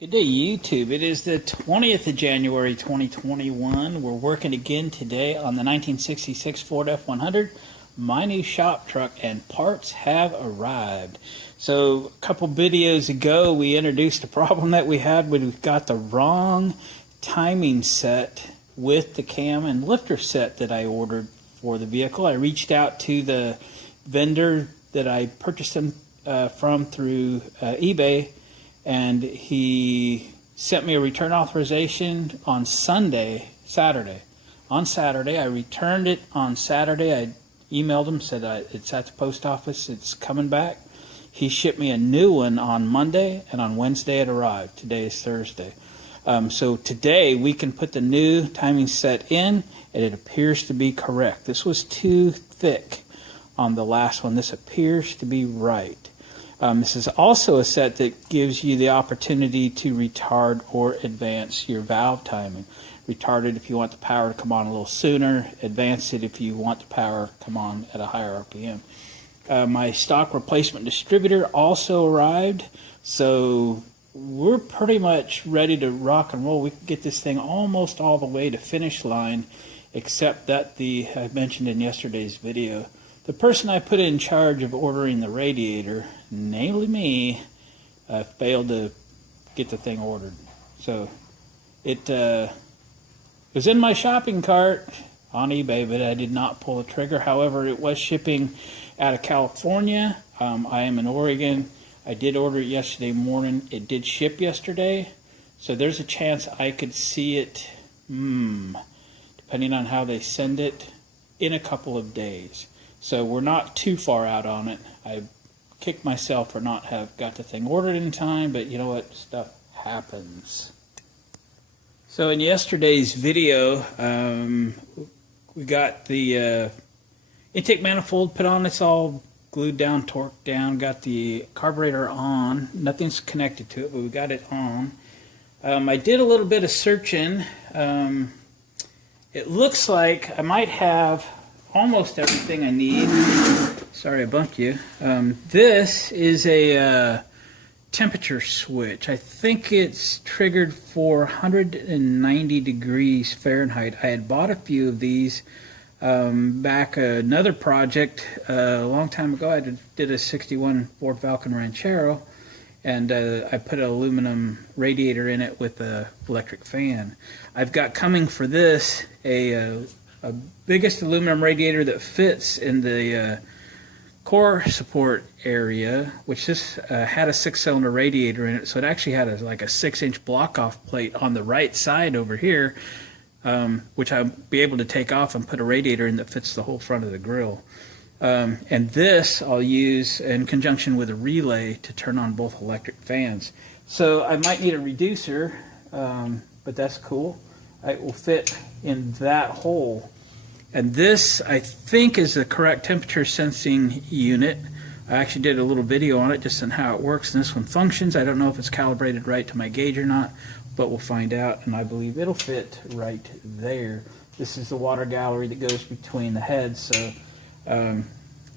Good day, YouTube. It is the 20th of January, 2021. We're working again today on the 1966 Ford F100, my new shop truck, and parts have arrived. So a couple videos ago, we introduced a problem that we had when we got the wrong timing set with the cam and lifter set that I ordered for the vehicle. I reached out to the vendor that I purchased them from through eBay, and he sent me a return authorization on Saturday. On Saturday, I returned it on Saturday. I emailed him, said it's at the post office, it's coming back. He shipped me a new one on Monday, and on Wednesday it arrived. Today is Thursday. So today we can put the new timing set in, and it appears to be correct. This was too thick on the last one. This appears to be right. This is also a set that gives you the opportunity to retard or advance your valve timing. Retard it if you want the power to come on a little sooner. Advance it if you want the power to come on at a higher RPM. My stock replacement distributor also arrived, so we're pretty much ready to rock and roll. We can get this thing almost all the way to finish line, except that I mentioned in yesterday's video, the person I put in charge of ordering the radiator, namely me, failed to get the thing ordered. So it was in my shopping cart on eBay, but I did not pull the trigger. However, it was shipping out of California. I am in Oregon. I did order it yesterday morning. It did ship yesterday, so there's a chance I could see it, depending on how they send it, in a couple of days. So we're not too far out on it. I kicked myself for not have got the thing ordered in time, but you know what? Stuff happens. So in yesterday's video, we got the intake manifold put on. It's all glued down, torqued down. Got the carburetor on. Nothing's connected to it, but we got it on. I did a little bit of searching. It looks like I might have almost everything I need. Sorry I bumped you. This is a temperature switch. I think it's triggered for 190 degrees Fahrenheit. I had bought a few of these back another project a long time ago. I did a 61 Ford Falcon Ranchero, and I put an aluminum radiator in it with an electric fan. I've got coming for this a biggest aluminum radiator that fits in the core support area, which this had a 6-cylinder radiator in it, so it actually had like a 6-inch block-off plate on the right side over here, which I'll be able to take off and put a radiator in that fits the whole front of the grill. And this I'll use in conjunction with a relay to turn on both electric fans. So I might need a reducer, but that's cool. It will fit in that hole. And this, I think, is the correct temperature sensing unit. I actually did a little video on it just on how it works and this one functions. I don't know if it's calibrated right to my gauge or not, but we'll find out, and I believe it'll fit right there. This is the water gallery that goes between the heads, so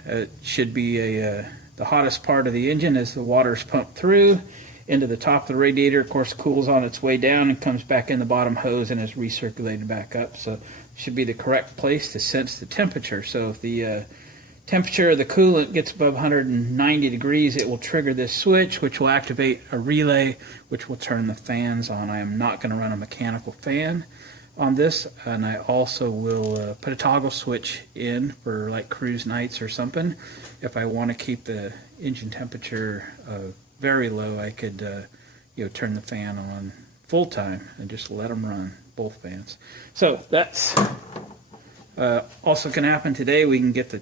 it should be the hottest part of the engine as the water is pumped through into the top of the radiator. Of course, cools on its way down and comes back in the bottom hose and is recirculated back up. So it should be the correct place to sense the temperature. So if the temperature of the coolant gets above 190 degrees, it will trigger this switch, which will activate a relay, which will turn the fans on. I am not going to run a mechanical fan on this, and I also will put a toggle switch in for like cruise nights or something. If I want to keep the engine temperature very low, I could turn the fan on full time and just let them run, both fans. So that's also going to happen today. We can get the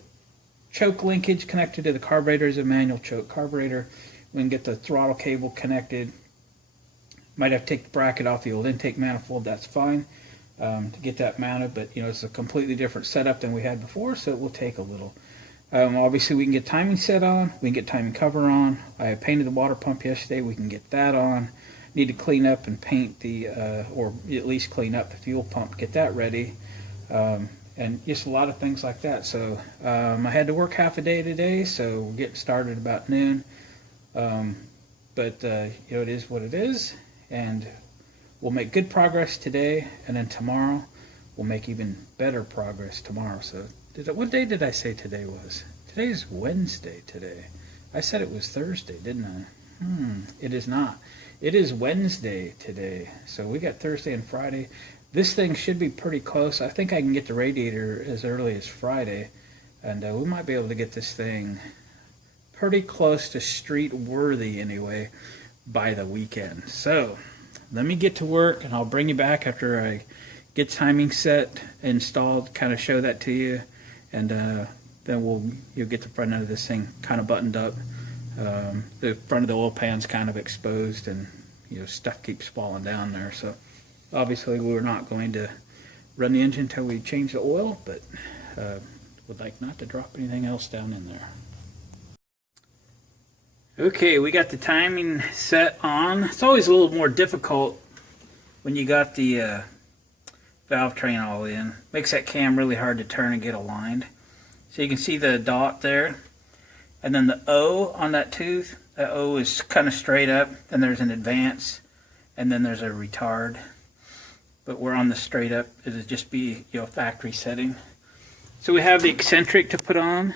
choke linkage connected to the carburetor as a manual choke carburetor. We can get the throttle cable connected. Might have to take the bracket off the old intake manifold, that's fine, to get that mounted, but it's a completely different setup than we had before, so it will take a little. Obviously we can get timing set on, we can get timing cover on. I painted the water pump yesterday, we can get that on. Need to clean up and paint or at least clean up the fuel pump, get that ready. And just a lot of things like that. So I had to work half a day today, so we're getting started about noon. But it is what it is, and we'll make good progress today, and then tomorrow we'll make even better progress tomorrow. So what day did I say today was? Today's Wednesday today. I said it was Thursday, didn't I? It is not. It is Wednesday today. So we got Thursday and Friday. This thing should be pretty close. I think I can get the radiator as early as Friday, and we might be able to get this thing pretty close to street worthy anyway by the weekend. So let me get to work, and I'll bring you back after I get timing set installed, kind of show that to you, and then you'll get the front end of this thing kind of buttoned up. The front of the oil pan's kind of exposed, and stuff keeps falling down there. So obviously we're not going to run the engine until we change the oil, but would like not to drop anything else down in there. Okay, we got the timing set on. It's always a little more difficult when you got the valve train all in. Makes that cam really hard to turn and get aligned. So you can see the dot there, and then the O on that tooth. The O is kind of straight up, then there's an advance, and then there's a retard. But we're on the straight up. It'll just be factory setting. So we have the eccentric to put on.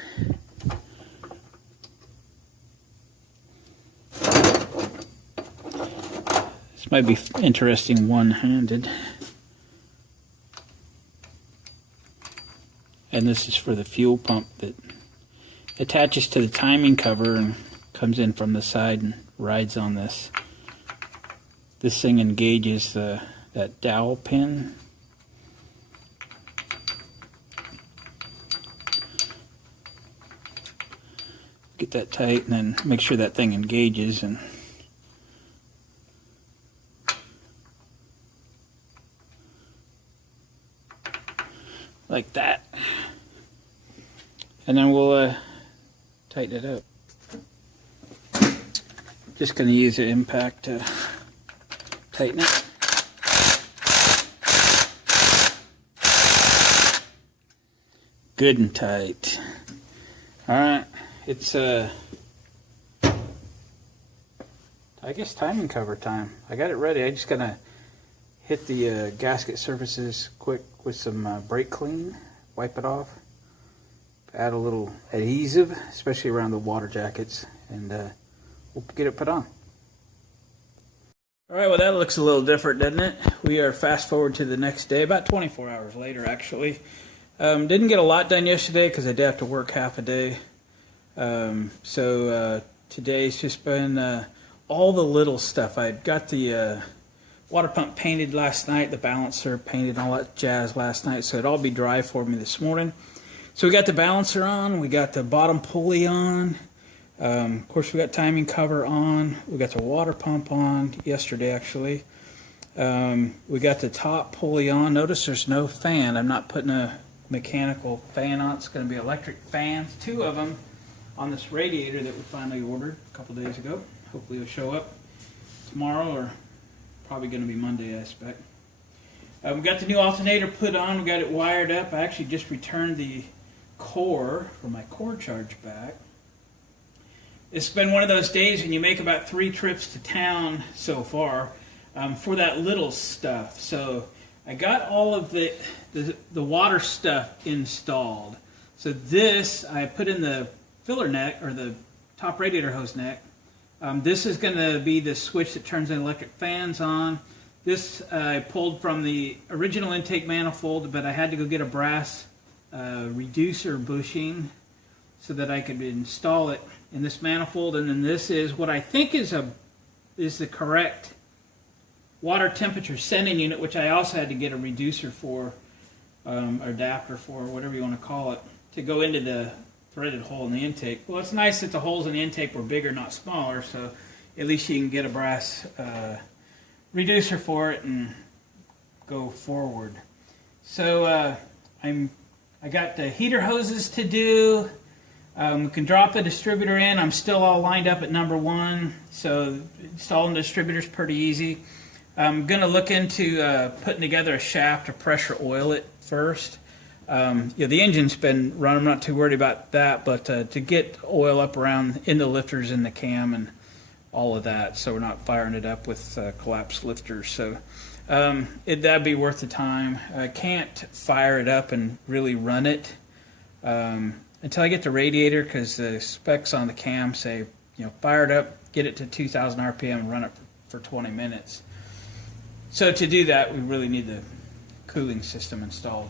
This might be interesting one-handed. And this is for the fuel pump that attaches to the timing cover and comes in from the side and rides on this. This thing engages that dowel pin. Get that tight and then make sure that thing engages, and like that. And then we'll tighten it up. Just going to use the impact to tighten it. Good and tight. Alright, it's I guess timing cover time. I got it ready. I just gotta hit the gasket surfaces quick with some brake clean, wipe it off, add a little adhesive, especially around the water jackets, and we'll get it put on. Alright, well that looks a little different, doesn't it? We are fast forward to the next day, about 24 hours later actually. Didn't get a lot done yesterday because I did have to work half a day. So today's just been all the little stuff. I got the water pump painted last night, the balancer painted, all that jazz last night, so it'll all be dry for me this morning. So we got the balancer on, we got the bottom pulley on, of course we got timing cover on, we got the water pump on yesterday actually. We got the top pulley on. Notice there's no fan. I'm not putting a mechanical fan on. It's going to be electric fans, 2 of them on this radiator that we finally ordered a couple days ago. Hopefully it'll show up tomorrow, or probably going to be Monday, I expect. We got the new alternator put on. We got it wired up. I actually just returned the core for my core charge back. It's been one of those days when you make about 3 trips to town so far for that little stuff. So I got all of the water stuff installed. So this, I put in the filler neck, or the top radiator hose neck. This is going to be the switch that turns the electric fans on. This I pulled from the original intake manifold, but I had to go get a brass reducer bushing so that I could install it in this manifold. And then this is what I think is the correct water temperature sending unit, which I also had to get a reducer for, or adapter for, whatever you want to call it, to go into the threaded hole in the intake. Well, it's nice that the holes in the intake were bigger, not smaller, so at least you can get a brass reducer for it and go forward. So I got the heater hoses to do. We can drop the distributor in. I'm still all lined up at number 1, so installing the distributor is pretty easy. I'm going to look into putting together a shaft to pressure oil it first. The engine's been run. I'm not too worried about that, but to get oil up around in the lifters in the cam, and all of that, so we're not firing it up with collapsed lifters. So that'd be worth the time. I can't fire it up and really run it until I get the radiator, because the specs on the cam say, fire it up, get it to 2,000 RPM, and run it for 20 minutes. So to do that, we really need the cooling system installed.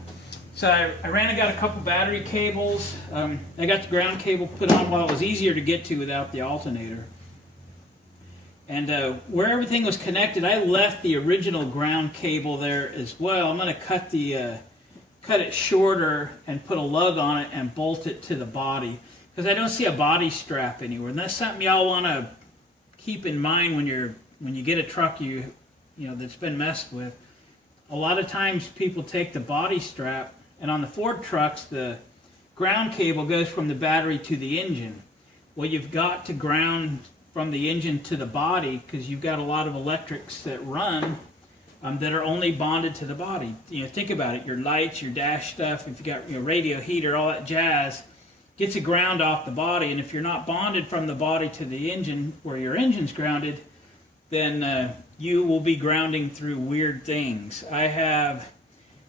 So I ran and got a couple battery cables. I got the ground cable put on while it was easier to get to without the alternator. And where everything was connected, I left the original ground cable there as well. I'm going to cut it shorter and put a lug on it and bolt it to the body, because I don't see a body strap anywhere. And that's something y'all want to keep in mind when you get a truck that's been messed with. A lot of times people take the body strap, and on the Ford trucks, the ground cable goes from the battery to the engine. Well, you've got to ground from the engine to the body, because you've got a lot of electrics that run that are only bonded to the body. Think about it. Your lights, your dash stuff, if you got radio, heater, all that jazz, gets a ground off the body. And if you're not bonded from the body to the engine, where your engine's grounded, then you will be grounding through weird things. I have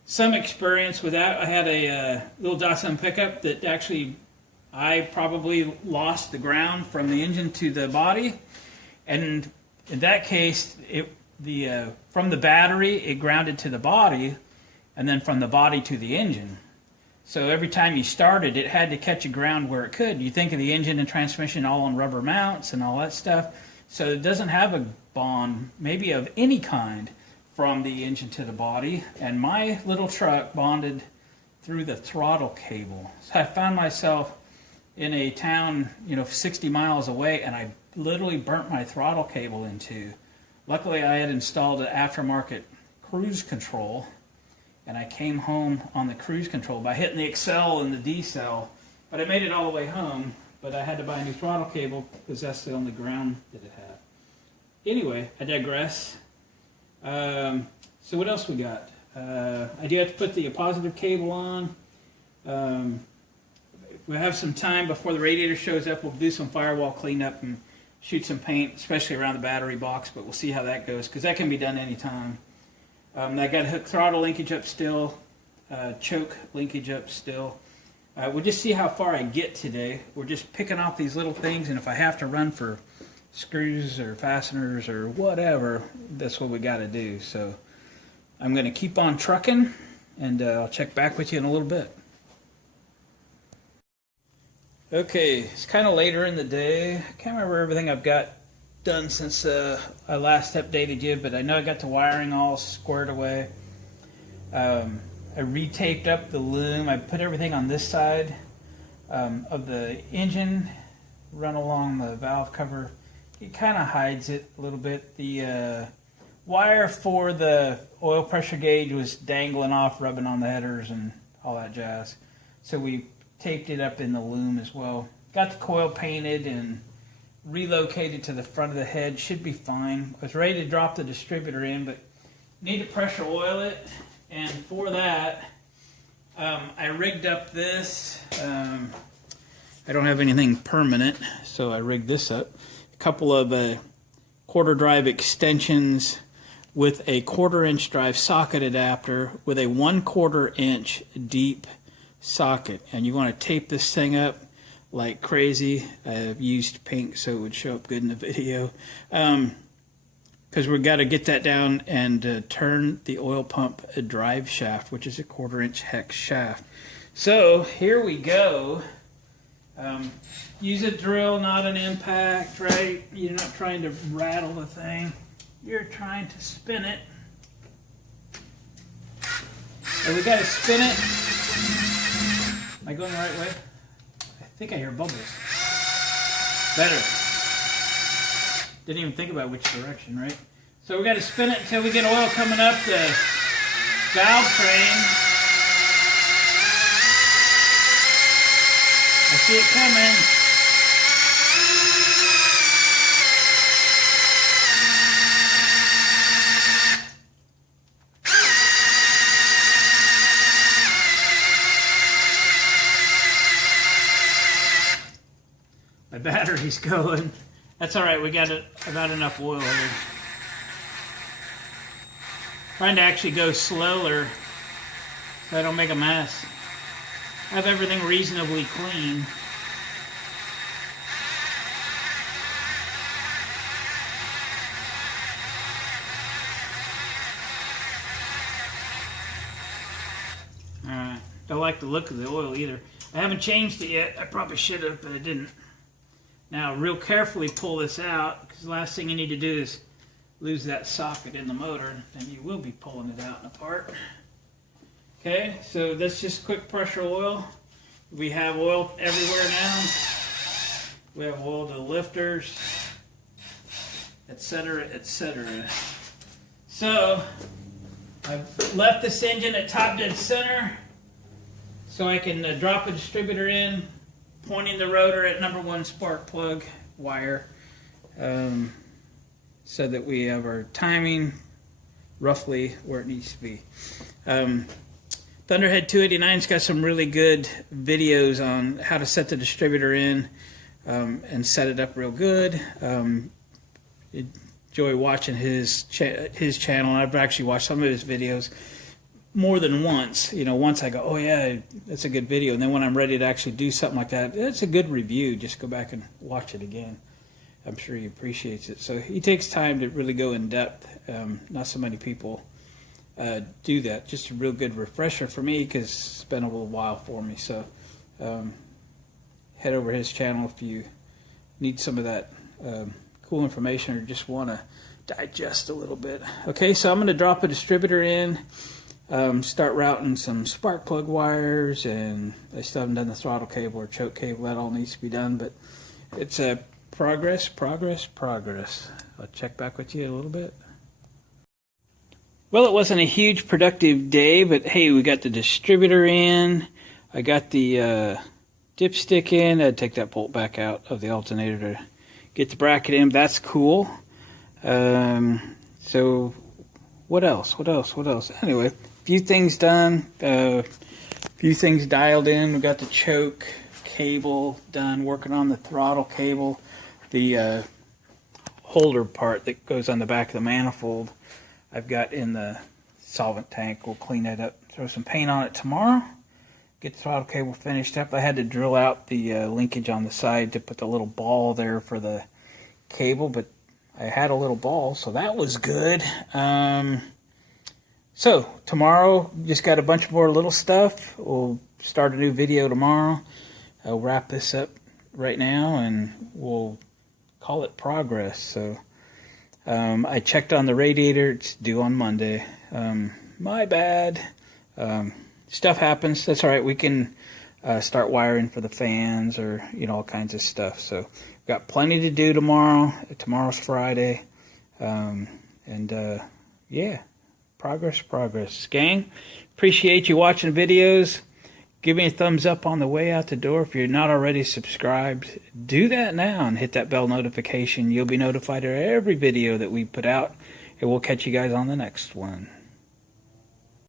some experience with that. I had a little Datsun pickup that actually I probably lost the ground from the engine to the body, and in that case, from the battery it grounded to the body, and then from the body to the engine. So every time you started, it had to catch a ground where it could. You think of the engine and transmission all on rubber mounts and all that stuff, so it doesn't have a bond, maybe of any kind, from the engine to the body. And my little truck bonded through the throttle cable. So I found myself in a town, 60 miles away, and I literally burnt my throttle cable in two. Luckily, I had installed an aftermarket cruise control, and I came home on the cruise control by hitting the accel and the decel. But I made it all the way home, but I had to buy a new throttle cable because that's the only ground that it had. Anyway, I digress. So what else we got? I do have to put the positive cable on. We'll have some time before the radiator shows up. We'll do some firewall cleanup and shoot some paint, especially around the battery box, but we'll see how that goes, because that can be done anytime. I got a hook throttle linkage up still, choke linkage up still. We'll just see how far I get today. We're just picking off these little things, and if I have to run for screws or fasteners or whatever, that's what we got to do. So I'm going to keep on trucking, and I'll check back with you in a little bit. Okay, it's kind of later in the day. I can't remember everything I've got done since I last updated you, but I know I got the wiring all squared away. I retaped up the loom. I put everything on this side of the engine, run along the valve cover. It kind of hides it a little bit. The wire for the oil pressure gauge was dangling off, rubbing on the headers and all that jazz. So we taped it up in the loom as well. Got the coil painted and relocated to the front of the head. Should be fine. I was ready to drop the distributor in, but need to pressure oil it. And for that, I rigged up this. I don't have anything permanent, so I rigged this up. A couple of quarter drive extensions with a 1/4 inch drive socket adapter with a 1/4 inch deep socket, and you want to tape this thing up like crazy. I've used pink so it would show up good in the video, because we've got to get that down and turn the oil pump drive shaft, which is a 1/4 inch hex shaft. So here we go. Use a drill, not an impact, right? You're not trying to rattle the thing, you're trying to spin it. So we got to spin it. Am I going the right way? I think I hear bubbles. Better. Didn't even think about which direction, right? So we got to spin it until we get oil coming up the valve train. I see it coming. My battery's going. That's all right. We got about enough oil here. Trying to actually go slower so I don't make a mess. Have everything reasonably clean. Alright, don't like the look of the oil either. I haven't changed it yet. I probably should have, but I didn't. Now, real carefully pull this out, because the last thing you need to do is lose that socket in the motor, and you will be pulling it out and apart. Okay, so that's just quick pressure oil. We have oil everywhere now. We have oil to the lifters, etc., etc. So, I've left this engine at top dead center so I can drop a distributor in, pointing the rotor at #1 spark plug wire, so that we have our timing roughly where it needs to be. Thunderhead 289's got some really good videos on how to set the distributor in and set it up real good. Enjoy watching his channel. I've actually watched some of his videos more than once. You know, once I go, oh yeah, that's a good video, and then when I'm ready to actually do something like that, it's a good review. Just go back and watch it again. I'm sure he appreciates it. So he takes time to really go in depth. Not so many people do that. Just a real good refresher for me because it's been a little while for me. So head over his channel if you need some of that cool information or just want to digest a little bit. Okay, so I'm going to drop a distributor in, start routing some spark plug wires, and I still haven't done the throttle cable or choke cable. That all needs to be done, but it's a progress. I'll check back with you in a little bit. Well, it wasn't a huge productive day, but hey, we got the distributor in. I got the dipstick in. I'd take that bolt back out of the alternator to get the bracket in. That's cool. So what else? Anyway, a few things done. A few things dialed in. We got the choke cable done. Working on the throttle cable. The holder part that goes on the back of the manifold I've got in the solvent tank. We'll clean that up. Throw some paint on it tomorrow. Get the throttle cable finished up. I had to drill out the linkage on the side to put the little ball there for the cable, but I had a little ball, so that was good. So tomorrow, just got a bunch more little stuff. We'll start a new video tomorrow. I'll wrap this up right now, and we'll call it progress. So I checked on the radiator. It's due on Monday. My bad. Stuff happens. That's all right. We can start wiring for the fans or, you know, all kinds of stuff. So we've got plenty to do tomorrow. Tomorrow's Friday. Yeah, progress. Gang, appreciate you watching videos. Give me a thumbs up on the way out the door. If you're not already subscribed, do that now and hit that bell notification. You'll be notified of every video that we put out, and we'll catch you guys on the next one.